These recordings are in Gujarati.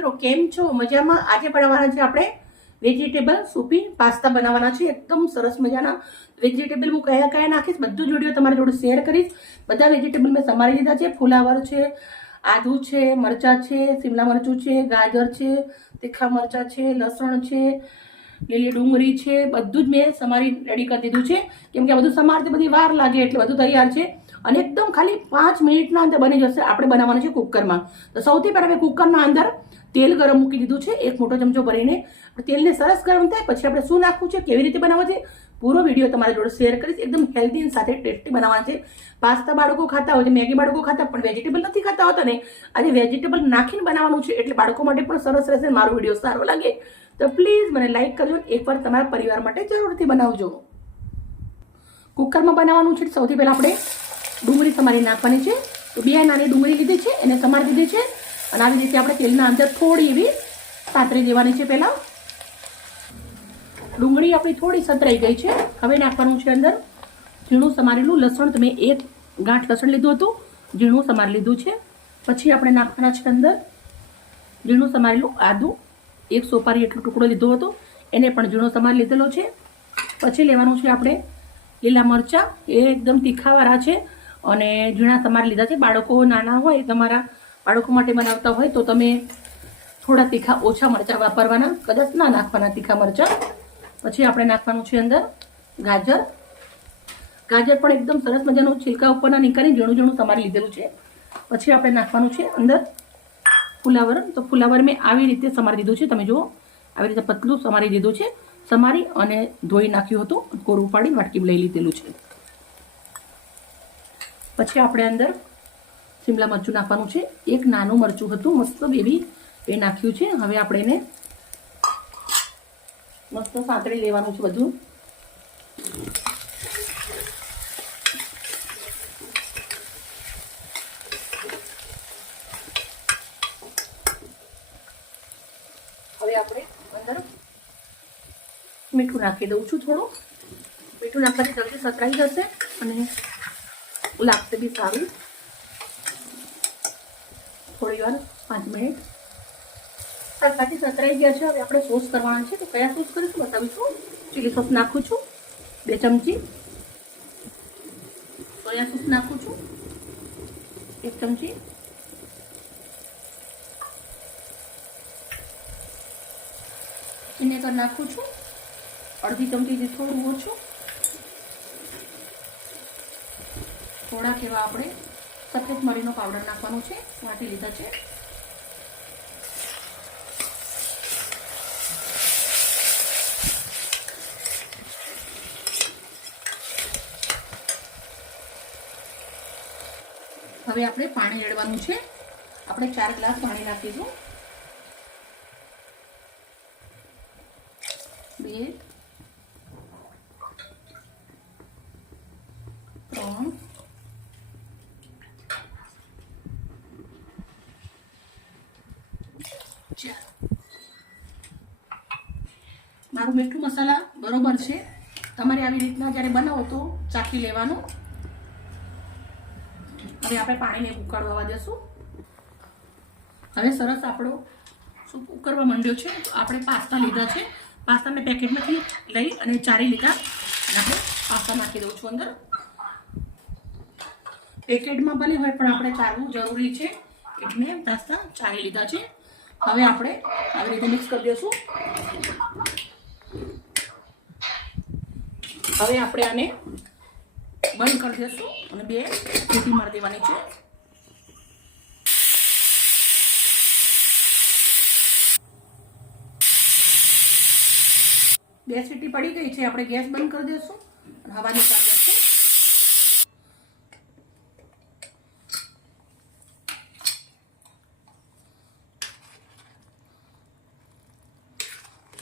મિત્રો કેમ છો? મજામાં? આજે બનાવવાના છે આપણે વેજીટેબલ સૂપી પાસ્તા બનાવવાના છે. એકદમ સરસ મજાના વેજીટેબલ હું કયા કયા નાખીશ બધું જ વિડીયો તમારી જોડે શેર કરીશ. બધા વેજીટેબલ મેં સમારી લીધા છે. ફુલાવર છે, આદુ છે, મરચાં છે, શિમલા મરચું છે, ગાજર છે, તીખા મરચાં છે, લસણ છે, લીલી ડુંગળી છે, બધું જ મેં સમારી રેડી કરી દીધું છે. કેમ કે આ બધું સમારતી બધી વાર લાગે એટલે બધું તૈયાર છે અને એકદમ ખાલી 5 મિનિટના અંદર બની જશે. આપણે બનાવવાનું છે કુકરમાં. તો સૌથી પહેલાં મેં કુકરના અંદર તેલ ગરમ મૂકી દીધું છે 1 મોટો ચમચો ભરીને. તેલને સરસ ગરમ થાય પછી આપણે શું નાખવું છે, કેવી રીતે બનાવવા છે, પૂરો વિડીયો તમારી જોડે શેર કરીશ. એકદમ હેલ્ધી અને સાથે ટેસ્ટી બનાવવાના છે. પાસ્તા બાળકો ખાતા હોય છે, મેગી બાળકો ખાતા પણ વેજીટેબલ નથી ખાતા હોતા ને, આજે વેજીટેબલ નાખીને બનાવવાનું છે એટલે બાળકો માટે પણ સરસ રહેશે. મારો વિડીયો સારો લાગે તો પ્લીઝ મને લાઈક કરજો. એકવાર તમારા પરિવાર માટે જરૂરથી બનાવજો. કુકરમાં બનાવવાનું છે. સૌથી પહેલાં આપણે ડુંગળી સમારી નાખવાની છે. તો 2 નાની ડુંગળી લીધી છે, એને સમારી દીધી છે અને આવી રીતે આપણે તેલના અંદર થોડી એવી સાતરી દેવાની છે. પહેલાં ડુંગળી આપણી થોડી સતરાઈ ગઈ છે. હવે નાખવાનું છે અંદર ઝીણું સમારેલું લસણ. તમે 1 ગાંઠ લસણ લીધું હતું, ઝીણું સમારી લીધું છે. પછી આપણે નાખવાના છે અંદર ઝીણું સમારેલું આદુ. 1 સોપારી એટલો ટુકડો લીધો હતો, એને પણ ઝીણો સમારી લીધેલો છે. પછી લેવાનું છે આપણે લીલા મરચાં. એ એકદમ તીખાવાળા છે અને ઝીણા સમારી લીધા છે. બાળકો નાના હોય, તમારા બાળકો માટે બનાવતા હોય તો તમે થોડા તીખા ઓછા મરચાં વાપરવાના, કદાચ ના નાખવાના તીખા મરચાં. પછી આપણે નાખવાનું છે અંદર ગાજર. ગાજર પણ એકદમ સરસ મજાનું છિલકા ઉપરના નીકાળી ઝીણું ઝીણું સમારી લીધેલું છે. પછી આપણે નાખવાનું છે અંદર ફુલાવર. તો ફુલાવર મેં આવી રીતે સમારી દીધું છે. તમે જુઓ આવી રીતે પતલું સમારી દીધું છે. સમારી અને ધોઈ નાખ્યું હતું, કોરું પાડી વાટકી લઈ લીધેલું છે. પછી આપણે અંદર શિમલા મરચું નાખવાનું છે. 1 નાનું મરચું હતું મસ્ત બેબી, એ નાખ્યું છે. હવે આપણે એને મસ્ત સાંતળી લેવાનું છે બધું. હવે આપણે અંદર મીઠું નાખી દઉં છું. થોડું મીઠું નાખવાથી જલ્દી સતરાઈ જશે અને લાગશે બી સારું. થોડી વાર 5 મિનિટ સરખાથી સતરાઈ ગયા છે. હવે આપણે સોસ કરવાના છે. તો કયા સોસ કરીશું બતાવીશું. ચીલી સોસ નાખું છું 2 ચમચી, સોયા સોસ નાખું છું 1 ચમચી, વિનેગર નાખું છું 1/2 ચમચીથી થોડું ઓછું. થોડાક એવા આપણે સફેદ મરીનો પાવડર નાખવાનો છે, વાટી લીધા છે. હવે આપણે પાણી રેડવાનું છે. આપણે 4 ગ્લાસ પાણી નાખીશું. 2 3 4. મારું મીઠું મસાલા બરોબર છે. તમારે આવી રીતના જ્યારે બનાવો તો ચાખી લેવાનું. હવે આપણે પાણીને ઉકળવા દેશું. હવે સરસ આપણો સૂપ ઉકળવા માંડ્યો છે. તો આપણે પાસ્તા લીધા છે. પાસ્તા મેં પેકેટમાંથી લઈ અને ચારી લીધા અને આપણે પાસ્તા નાખી દઉં છું અંદર. પેકેટમાં ભલે હોય પણ આપણે ચારવું જરૂરી છે એટલે પાસ્તા ચારી લીધા છે. હવે આપણે આવી રીતે મિક્સ કરી દઈશું. હવે આપણે આને બંધ કરી દઈશું અને 2 સીટી મારી દેવાની છે. બે સીટી પડી ગઈ છે. આપણે ગેસ બંધ કરી દઈશું અને હવા નીકાળી દઈશું.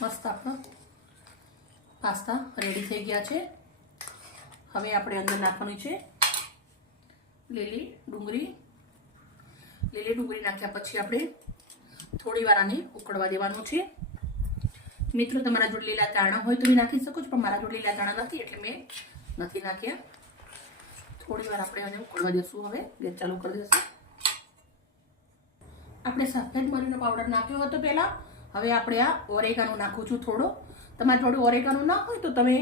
મસ્ત આપણા પાસ્તા રેડી થઈ ગયા છે. હવે આપણે અંદર નાખવાનું છે લીલી ડુંગળી. લીલી ડુંગળી નાખ્યા પછી આપણે થોડી વાર આને ઉકળવા દેવાનું છે. મિત્રો તમારા જોડે લીલા ધાણા હોય તો બી નાખી શકો છો, પણ મારા જોડે લીલા ધાણા નથી એટલે મેં નથી નાખ્યા. થોડી વાર આપણે આને ઉકળવા દેશું. હવે ગેસ ચાલુ કરી દઈશું. આપણે સફેદ મરીનો પાવડર નાખ્યો હતો પહેલાં. હવે આપણે આ ઓરેગાનો નાખું છું થોડો. તમારે થોડું ઓરેગાનો ના હોય તો તમે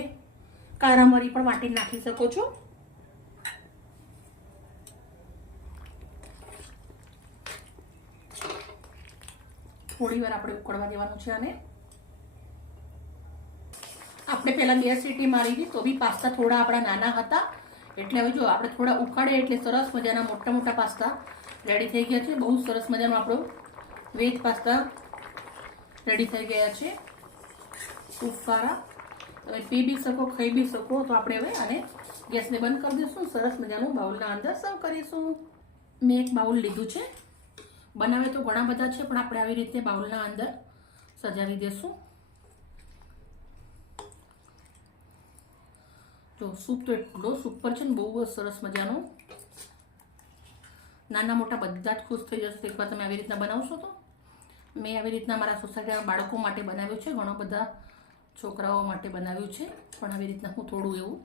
કાળા મરી પણ વાટીને નાખી શકો છો. થોડી વાર આપણે ઉકળવા દેવાનું છે આને. આપણે પહેલાં 2 સીટી મારી હતી તો બી પાસ્તા થોડા આપણા નાના હતા, એટલે હવે જો આપણે થોડા ઉકાળે એટલે સરસ મજાના મોટા મોટા પાસ્તા રેડી થઈ ગયા છે. બહુ સરસ મજાનો આપણો વેજ પાસ્તા રેડી થઈ ગયા છે, સૂપવાળા. તમે પી બી શકો, ખાઈ બી શકો. તો આપણે હવે આને ગેસને બંધ કરી દઈશું. સરસ મજાનું બાઉલના અંદર સર્વ કરીશું. મેં એક બાઉલ લીધું છે. બનાવે તો ઘણા બધા છે, પણ આપણે આવી રીતે બાઉલના અંદર સજાવી દઈશું. જો સૂપ તો એટલો સુપર છે ને, બહુ જ સરસ મજાનો. નાના મોટા બધા જ ખુશ થઈ જશે એકવાર તમે આવી રીતના બનાવશો તો. મેં આવી રીતના મારા સોસાયટીના બાળકો માટે બનાવ્યું છે, ઘણા બધા છોકરાઓ માટે બનાવ્યું છે, પણ આવી રીતના હું થોડું એવું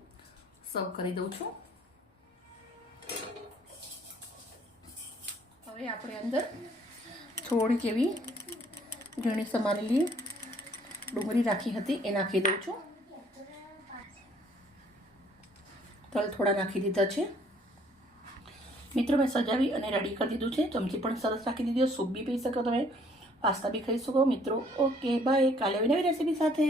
સર્વ કરી દઉં છું. હવે આપણે અંદર થોડીક એવી ઝીણી સમારેલી ડુંગળી રાખી હતી એ નાખી દઉં છું. તલ થોડા નાખી દીધા છે. મિત્રો મેં સજાવી અને રેડી કરી દીધું છે. ચમચી પણ સરસ રાખી દીધી. સૂપ બી પી શકો તમે, પાસ્તા બી ખાઈ શકો મિત્રો. Okay bye. કાલે આવી નવી રેસીપી સાથે.